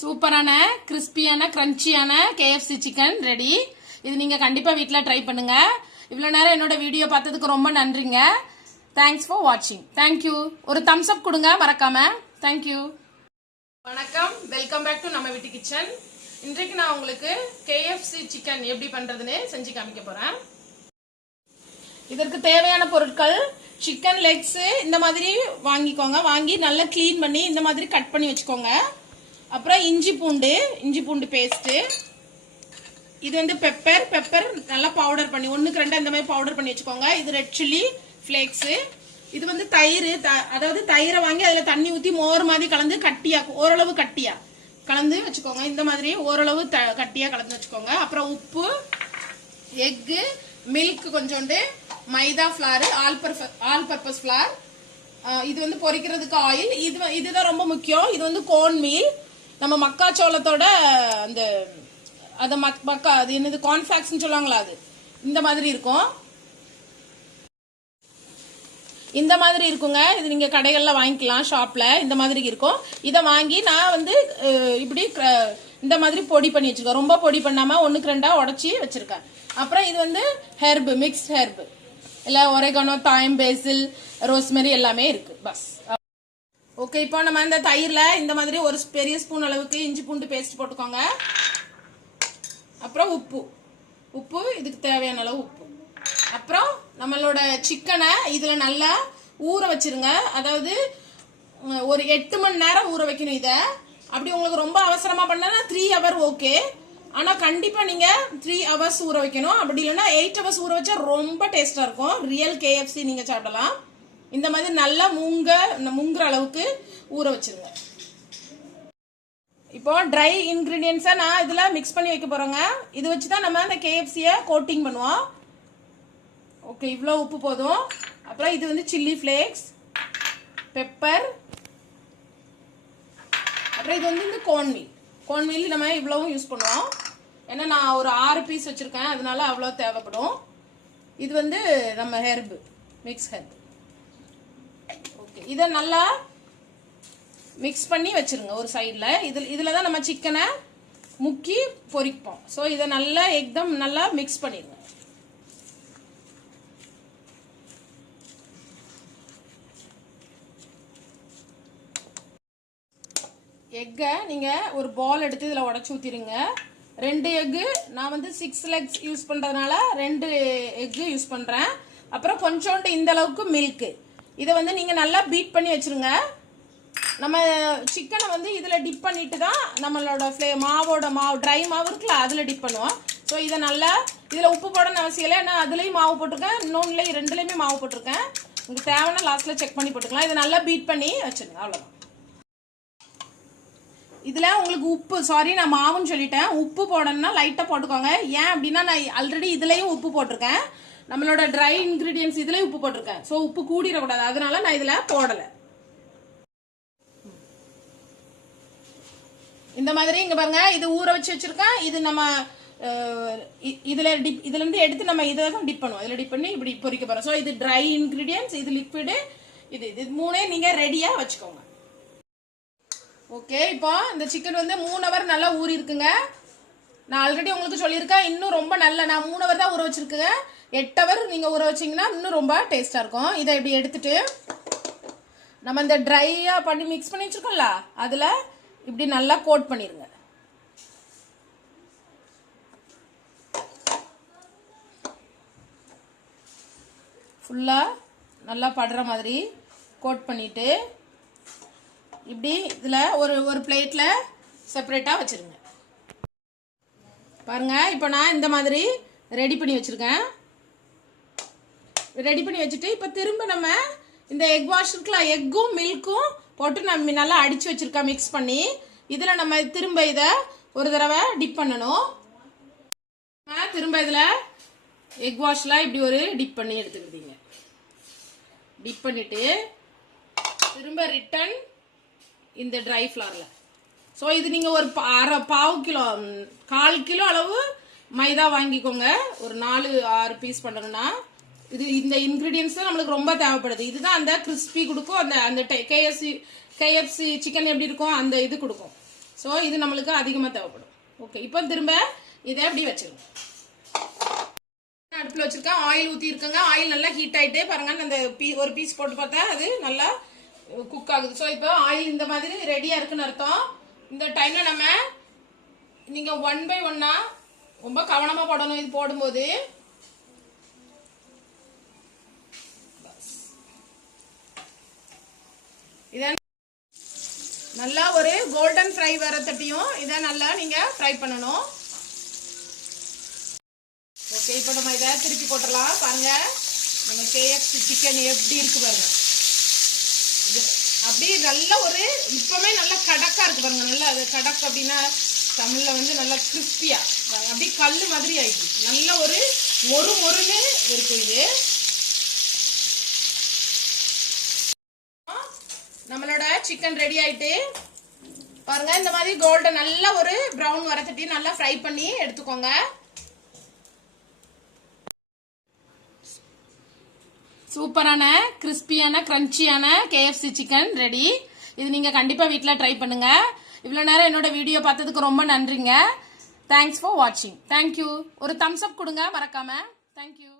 சூப்பரான கிறிஸ்பியான கிரன்ச்சியான KFC chicken ready. இது நீங்க கண்டிப்பா வீட்ல ட்ரை பண்ணுங்க. இவ்வளவு நேரம் என்னோட வீடியோ பார்த்ததுக்கு ரொம்ப நன்றிங்க. தேங்க்ஸ் ஃபார் வாட்சிங். தேங்க்யூ. ஒரு தம்ஸ் அப் கொடுங்க மறக்காம. தேங்க்யூ. வணக்கம், வெல்கம் பேக் டு நம்ம வீட்டு கிச்சன். இன்றைக்கு நான் உங்களுக்கு KFC சிக்கன் எப்படி பண்றதுன்னு செஞ்சு காமிக்க போறேன். இதற்கு தேவையான பொருட்கள் சிக்கன் லெக்ஸ் இந்த மாதிரி வாங்கிக்கோங்க. வாங்கி நல்லா கிளீன் பண்ணி இந்த மாதிரி கட் பண்ணி வச்சுக்கோங்க. அப்புறம் இஞ்சி பூண்டு பேஸ்ட். இது வந்து பெப்பர் நல்லா பவுடர் பண்ணி 1க்கு 2 இந்த மாதிரி பவுடர் பண்ணி வச்சுக்கோங்க. இது ரெட் சில்லி ஃபிளேக்ஸ். இது வந்து தயிர், அதாவது தயிரை வாங்கி அதுல தண்ணி ஊத்தி மோர் மாதிரி கலந்து கட்டியா, ஓரளவு கட்டியா கலந்து வச்சுக்கோங்க. இந்த மாதிரி ஓரளவு கட்டியா கலந்து வச்சுக்கோங்க. அப்புறம் உப்பு, எக்கு, மில்க் கொஞ்சோண்டு, மைதா ஃபிளார், ஆல் பர்பஸ் ஃபிளார். இது வந்து பொரிக்கிறதுக்கு ஆயில். இதுதான் ரொம்ப முக்கியம். இது வந்து கோர்ன் மீல். நம்ம மக்காச்சோளத்தோட அந்த அது என்னது கார்ன்ஃபிளாக்ஸ்னு சொல்லுவாங்களா, அது இந்த மாதிரி இருக்கும். இந்த மாதிரி இருக்குங்க. இது நீங்க கடைகள்ல வாங்கிக்கலாம், ஷாப்ல இந்த மாதிரி இருக்கும். இதை வாங்கி நான் வந்து இப்படி இந்த மாதிரி பொடி பண்ணி வச்சிருக்கேன். ரொம்ப பொடி பண்ணாம 1க்கு 2 உடச்சி வச்சிருக்கேன். அப்புறம் இது வந்து ஹெர்பு, மிக்ஸ்ட் ஹெர்பு, இல்ல ஒரேகானோ, தாயம், பேசில், ரோஸ்மெரி எல்லாமே இருக்கு. Bus okay. இப்போ நம்ம இந்த தயிர்ல இந்த மாதிரி ஒரு பெரிய ஸ்பூன் அளவுக்கு இஞ்சி பூண்டு பேஸ்ட் போட்டுக்கோங்க. அப்புறம் உப்பு இதுக்கு தேவையான அளவு உப்பு. அப்புறம் நம்மளோட சிக்கனை இதுல நல்லா ஊற வச்சிருங்க. அதாவது ஒரு 8 மணி நேரம் ஊற வைக்கணும். இதை அப்படி உங்களுக்கு ரொம்ப அவசரமா பண்ணா 3 ஹவர் ஓகே. ஆனா கண்டிப்பா நீங்க 3 ஹவர்ஸ் ஊற வைக்கணும். அப்படி இல்லைன்னா 8 ஹவர்ஸ் ஊற வச்சா ரொம்ப டேஸ்டா இருக்கும். ரியல் KFC நீங்க சாப்பிடலாம். இந்த மாதிரி நல்லா முங்குற அளவுக்கு ஊற வச்சிருங்க. இப்போ ட்ரை இன்கிரீடியன்ஸை நான் இதுல மிக்ஸ் பண்ணி வைக்க போறோங்க. இது வச்சுதான் நம்ம அந்த KFC-ய கோட்டிங் பண்ணுவோம். ஓகே, இவ்வளோ உப்பு போதும். அப்புறம் இது வந்து சில்லி ஃபிளேக்ஸ், பெப்பர். அப்புறம் இது வந்து இந்த கோர்ன் மீல் நம்ம இவ்வளவும் யூஸ் பண்ணுவோம். ஏன்னா நான் ஒரு 6 பீஸ் வச்சிருக்கேன், அதனால அவ்வளோ தேவைப்படும். இது வந்து நம்ம ஹெர்பு, மிக்ஸ் ஹெர்பு. ஓகே, இதை நல்லா மிக்ஸ் பண்ணி வச்சிருங்க ஒரு சைடில். இதுல தான் நம்ம சிக்கனை முக்கி பொரிப்போம். ஸோ இதை நல்லா எக்தம் நல்லா மிக்ஸ் பண்ணிடுங்க. எக்கை நீங்க ஒரு பால் எடுத்து இதுல உடச்சு ஊத்திருங்க. 2 எக்கு. நான் வந்து 6 லெக்ஸ் யூஸ் பண்றதுனால 2 எக்கு யூஸ் பண்றேன். அப்புறம் கொஞ்சோண்டு இந்த அளவுக்கு மில்க். இதை வந்து நீங்க நல்லா பீட் பண்ணி வச்சிருங்க. நம்ம சிக்கனை வந்து இதுல டிப் பண்ணிட்டு தான் நம்மளோட மாவு ட்ரை மாவு இருக்குல்ல, அதுல டிப் பண்ணுவோம். ஸோ இதை நல்லா, இதுல உப்பு போடணும்னு அவசியம் இல்லை. நான் அதுலயும் மாவு போட்டிருக்கேன், இன்னொன்னுலயும் 2லயுமே மாவு போட்டிருக்கேன். உங்களுக்கு தேவைன்னா லாஸ்ட்ல செக் பண்ணி போட்டுக்கலாம். இதை நல்லா பீட் பண்ணி வச்சிருங்க. அவ்வளவுதான். இதுல உங்களுக்கு உப்பு, சாரி நான் மாவுன்னு சொல்லிட்டேன், உப்பு போடணும்னா லைட்டா போட்டுக்கோங்க. ஏன் அப்படின்னா நான் ஆல்ரெடி இதுலயும் உப்பு போட்டிருக்கேன். நம்மளோட ட்ரை இன்கிரீடியன்ஸ் இதுலயும் உப்பு போட்டிருக்கேன். ஸோ உப்பு கூடிடக்கூடாது, அதனால நான் இதுல போடல. இந்த மாதிரி இங்க பாருங்க, இது ஊற வச்சு வச்சிருக்கேன். இது நம்ம இதுல இருந்து எடுத்து நம்ம இதை தான் டிப் பண்ணுவோம். இதுல டிப் பண்ணி இப்படி பொரிக்க போறோம். ஸோ இது ட்ரை இன்கிரீடியன்ஸ், இது லிக்விடு, இது 3 நீங்க ரெடியா வச்சுக்கோங்க. ஓகே, இப்போ இந்த சிக்கன் வந்து 3 ஹவர் நல்லா ஊறி இருக்குங்க. நான் ஆல்ரெடி உங்களுக்கு சொல்லியிருக்கேன், இன்னும் ரொம்ப நல்ல, நான் 3 ஹவர் தான் ஊற வச்சிருக்கேங்க. 8 ஹவர் நீங்க ஊற வச்சீங்கன்னா இன்னும் ரொம்ப டேஸ்டா இருக்கும். இதை இப்படி எடுத்துட்டு நம்ம இந்த ட்ரையா பண்ணி மிக்ஸ் பண்ணி வச்சிருக்கோம்ல, அதுல இப்படி நல்லா கோட் பண்ணிருங்க. ஃபுல்லா நல்லா படுற மாதிரி கோட் பண்ணிட்டு இப்படி இதுல ஒரு பிளேட்ல செப்பரேட்டா வச்சிருங்க. பாருங்க, இப்போ நான் இந்த மாதிரி ரெடி பண்ணி வச்சிருக்கேன். ரெடி பண்ணி வச்சுட்டு இப்போ திரும்ப நம்ம இந்த எக் வாஷ் இருக்குல்ல, எக்கும் மில்க்கும் போட்டு நம்ம நல்லா அடிச்சு வச்சிருக்கேன் மிக்ஸ் பண்ணி. இதுல நம்ம திரும்ப இதை ஒரு தடவை டிப் பண்ணணும். திரும்ப இதுல எக் வாஷ்ல இப்படி ஒரு டிப் பண்ணி எடுத்துக்கிட்டீங்க. டிப் பண்ணிட்டு திரும்ப ரிட்டன் இந்த ட்ரை ஃபிளார்ல. ஸோ இது நீங்க ஒரு 1/4 கிலோ அளவு மைதா வாங்கிக்கோங்க. ஒரு 4-6 பீஸ் பண்ணணும்னா இந்த இன்கிரீடியன்ஸ் தான் நம்மளுக்கு ரொம்ப தேவைப்படுது. இதுதான் அந்த கிறிஸ்பி கொடுக்கும், அந்த KFC சிக்கன் எப்படி இருக்கும் அந்த இது கொடுக்கும். ஸோ இது நம்மளுக்கு அதிகமாக தேவைப்படும். ஓகே, இப்போ திரும்ப இதை அப்படி வச்சிருங்க. அடுப்பில் வச்சிருக்கேன், ஆயில் ஊற்றி இருக்கங்க. ஆயில் நல்லா ஹீட் ஆகிட்டே பாருங்க, அந்த ஒரு பீஸ் போட்டு பார்த்தா அது நல்லா குக் ஆகுது. ஸோ இப்போ ஆயில் இந்த மாதிரி ரெடியாக இருக்குன்னு அர்த்தம். இந்த டைம்ல நம்ம நீங்க 1 by 1 ரொம்ப கவனமா போடணும். இது போடும்போது இத நல்லா ஒரு கோல்டன் ஃப்ரை வரத்தட்டியும் இதை நல்லா நீங்க ஃப்ரை பண்ணணும். ஓகே, இப்போ நம்ம இதை திருப்பி போட்டுடலாம். பாருங்க நம்ம KFC சிக்கன் எப்படி இருக்கு பாருங்க. இது அப்படியே நல்ல ஒரு இப்பவுமே நல்லா கடக்கா இருக்கு பாருங்க. நல்லா அது கடக்கு அப்படின்னா தமிழ்ல வந்து நல்லா கிறிஸ்பியா அப்படியே கல் மாதிரி ஆயிடுச்சு. நல்ல ஒரு மொறு மொறுன்னு இருக்கு. இது நம்மளோட சிக்கன் ரெடி ஆயிட்டு பாருங்க. இந்த மாதிரி கோல்டன் நல்ல ஒரு பிரவுன் வரத்தட்டி நல்லா ஃப்ரை பண்ணி எடுத்துக்கோங்க. சூப்பரான கிறிஸ்பியான கிரன்ச்சியான KFC சிக்கன் ரெடி. இது நீங்க கண்டிப்பா வீட்டில் ட்ரை பண்ணுங்க. இவ்வளவு நேரம் என்னோட வீடியோ பார்த்ததுக்கு ரொம்ப நன்றிங்க. தேங்க்ஸ் ஃபார் வாட்சிங். தேங்க்யூ. ஒரு தம்ஸ் அப் கொடுங்க மறக்காம. தேங்க்யூ.